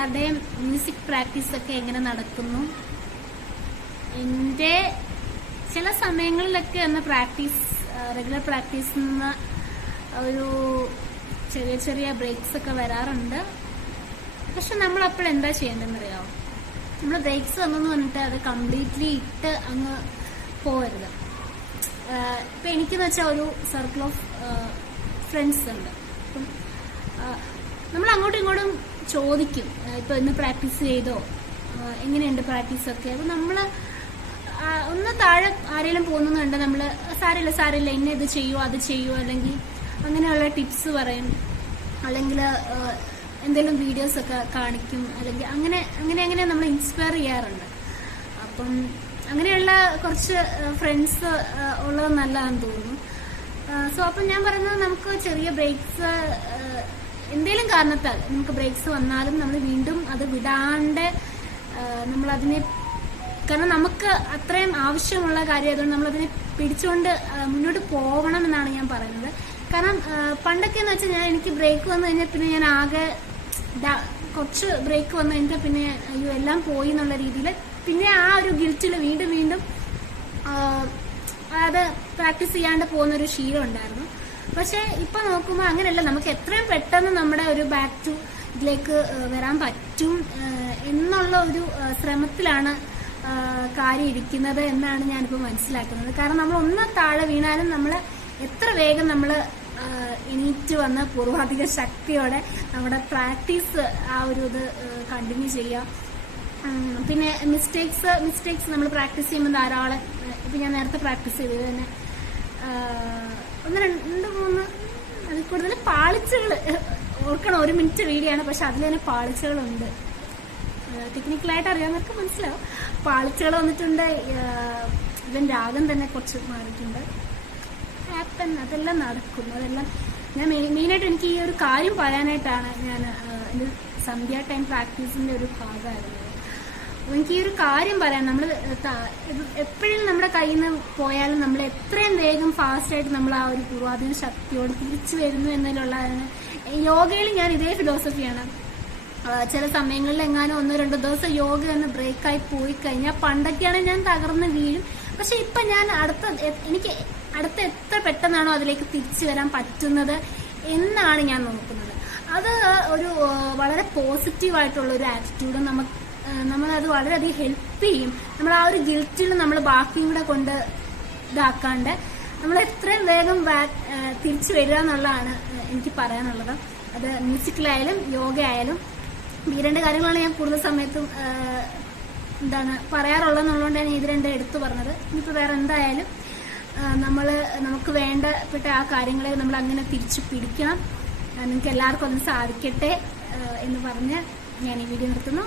എല്ലാവരുടെയും music practice ഒക്കെ എങ്ങനെ നടക്കുന്നു? എൻ്റെ ചില സമയങ്ങളിലൊക്കെ ഒന്ന് റെഗുലർ പ്രാക്ടീസ് ഒരു ചെറിയ ചെറിയ ബ്രേക്സ് ഒക്കെ വരാറുണ്ട്. പക്ഷെ നമ്മൾ അപ്പോൾ എന്താ ചെയ്യേണ്ടതെന്നറിയാമോ? നമ്മൾ ബ്രേക്സ് വന്നെന്ന് പറഞ്ഞിട്ട് അത് കംപ്ലീറ്റ്ലി ഇട്ട് അങ്ങ് പോകരുത്. ഇപ്പൊ എനിക്കെന്ന് വെച്ചാൽ ഒരു സർക്കിൾ ഓഫ് ഫ്രണ്ട്സ് ഉണ്ട്. അപ്പം നമ്മൾ അങ്ങോട്ടും ഇങ്ങോട്ടും ചോദിക്കും, ഇപ്പൊ ഇന്ന് പ്രാക്ടീസ് ചെയ്തോ, എങ്ങനെയുണ്ട് പ്രാക്ടീസൊക്കെ. അപ്പൊ നമ്മള് ഒന്ന് താഴെ ആരെങ്കിലും പോകുന്നുണ്ട്, നമ്മള് സാരില്ല ഇന്ന ഇത് ചെയ്യുമോ അത് ചെയ്യുമോ, അല്ലെങ്കിൽ അങ്ങനെയുള്ള ടിപ്സ് പറയും, അല്ലെങ്കിൽ എന്തെങ്കിലും വീഡിയോസ് ഒക്കെ കാണിക്കും, അല്ലെങ്കിൽ അങ്ങനെ നമ്മൾ ഇൻസ്പയർ ചെയ്യാറുണ്ട്. അപ്പം അങ്ങനെയുള്ള കുറച്ച് ഫ്രണ്ട്സ് ഉള്ളത് നല്ലതാണെന്ന് തോന്നുന്നു. സോ അപ്പം ഞാൻ പറയുന്നത്, നമുക്ക് ചെറിയ ബ്രേക്സ് എന്തെങ്കിലും കാരണത്താൽ നമുക്ക് ബ്രേക്സ് വന്നാലും നമ്മൾ വീണ്ടും അത് വിടാണ്ട് നമ്മളതിനെ, കാരണം നമുക്ക് അത്രയും ആവശ്യമുള്ള കാര്യമായതുകൊണ്ട് നമ്മളതിനെ പിടിച്ചുകൊണ്ട് മുന്നോട്ട് പോകണം എന്നാണ് ഞാൻ പറയുന്നത്. കാരണം പണ്ടൊക്കെ എന്ന് വെച്ചാൽ എനിക്ക് ബ്രേക്ക് വന്നു കഴിഞ്ഞാൽ പിന്നെ ഞാൻ ആകെ കുറച്ച് ബ്രേക്ക് വന്നു കഴിഞ്ഞാൽ പിന്നെ അയ്യോ എല്ലാം പോയി എന്നുള്ള രീതിയിൽ പിന്നെ ആ ഒരു ഗിൽറ്റിൽ വീണ്ടും അത് പ്രാക്ടീസ് ചെയ്യാണ്ട് പോകുന്നൊരു ശീലം ഉണ്ടായിരുന്നു. പക്ഷെ ഇപ്പൊ നോക്കുമ്പോൾ അങ്ങനെയല്ല, നമുക്ക് എത്രയും പെട്ടെന്ന് നമ്മുടെ ഒരു ബാക്ക് ടു ഇതിലേക്ക് വരാൻ പറ്റും എന്നുള്ള ഒരു ശ്രമത്തിലാണ് കാര്യം ഇരിക്കുന്നത് എന്നാണ് ഞാനിപ്പോൾ മനസ്സിലാക്കുന്നത്. കാരണം നമ്മൾ ഒന്ന് താഴെ വീണാലും നമ്മൾ എത്ര വേഗം നമ്മൾ എണീറ്റ് വന്ന് പൂർവാധിക ശക്തിയോടെ നമ്മുടെ പ്രാക്ടീസ് ആ ഒരു ഇത് കണ്ടിന്യൂ ചെയ്യുക. പിന്നെ മിസ്റ്റേക്സ് നമ്മൾ പ്രാക്ടീസ് ചെയ്യുമ്പോൾ ധാരാളം, ഇപ്പൊ ഞാൻ നേരത്തെ പ്രാക്ടീസ് ചെയ്തത് തന്നെ 1 2 3 അതിൽ കൂടുതൽ പാളിച്ചകൾ ഓർക്കണം. 1 മിനിറ്റ് വീഡിയോ ആണ്, പക്ഷെ അതിൽ തന്നെ പാളിച്ചകളുണ്ട്. ടെക്നിക്കലായിട്ട് അറിയാവുന്നവർക്ക് മനസ്സിലാവും. പാളിച്ചകൾ വന്നിട്ടുണ്ട്, ഇവൻ രാഗം തന്നെ കുറച്ച് മാറിയിട്ടുണ്ട്. അതെല്ലാം നടക്കും. അതെല്ലാം ഞാൻ മെയിനായിട്ട് എനിക്ക് ഈ ഒരു കാര്യം പറയാനായിട്ടാണ് ഞാൻ എൻ്റെ സന്ധ്യ ടൈം പ്രാക്ടീസിന്റെ ഒരു ഭാഗമായിരുന്നത്. എനിക്ക് ഈ ഒരു കാര്യം പറയാം, നമ്മൾ എപ്പോഴും നമ്മുടെ കയ്യിൽ നിന്ന് പോയാലും നമ്മൾ എത്രയും വേഗം ഫാസ്റ്റായിട്ട് നമ്മൾ ആ ഒരു പൂർവാധീന ശക്തിയോട് തിരിച്ചു വരുന്നു എന്നതിലുള്ളതാണ്. യോഗയിൽ ഞാൻ ഇതേ ഫിലോസഫിയാണ്. ചില സമയങ്ങളിൽ എങ്ങാനും 1-2 ദിവസം യോഗ എന്ന് ബ്രേക്കായി പോയി കഴിഞ്ഞാൽ പണ്ടൊക്കെയാണെങ്കിൽ ഞാൻ തകർന്ന് വീഴും. പക്ഷെ ഇപ്പൊ ഞാൻ എനിക്ക് അടുത്ത എത്ര പെട്ടെന്നാണോ അതിലേക്ക് തിരിച്ചു വരാൻ പറ്റുന്നത് എന്നാണ് ഞാൻ നോക്കുന്നത്. അത് ഒരു വളരെ പോസിറ്റീവായിട്ടുള്ള ഒരു ആറ്റിറ്റ്യൂഡ് നമ്മളത് വളരെയധികം ഹെൽപ്പ് ചെയ്യും. നമ്മൾ ആ ഒരു ഗിൽറ്റിൽ നമ്മൾ ബാക്കിയും കൂടെ കൊണ്ട് ഇതാക്കാണ്ട് നമ്മൾ എത്രയും വേഗം തിരിച്ചു വരിക എന്നുള്ളതാണ് എനിക്ക് പറയാനുള്ളത്. അത് മ്യൂസിക്കിലായാലും യോഗ ആയാലും ഈ 2 കാര്യങ്ങളാണ് ഞാൻ കൂടുതൽ സമയത്തും പറയാറുള്ളതെന്നുള്ളതുകൊണ്ട് ഞാൻ ഇത് 2 എടുത്തു പറഞ്ഞത്. ഇനിയിപ്പോൾ വേറെ എന്തായാലും നമുക്ക് വേണ്ടപ്പെട്ട ആ കാര്യങ്ങളെ നമ്മൾ അങ്ങനെ തിരിച്ചു പിടിക്കണം. നിങ്ങൾക്ക് എല്ലാവർക്കും ഒന്ന് സാധിക്കട്ടെ എന്ന് പറഞ്ഞ് ഞാൻ ഈ വീഡിയോ നിർത്തുന്നു.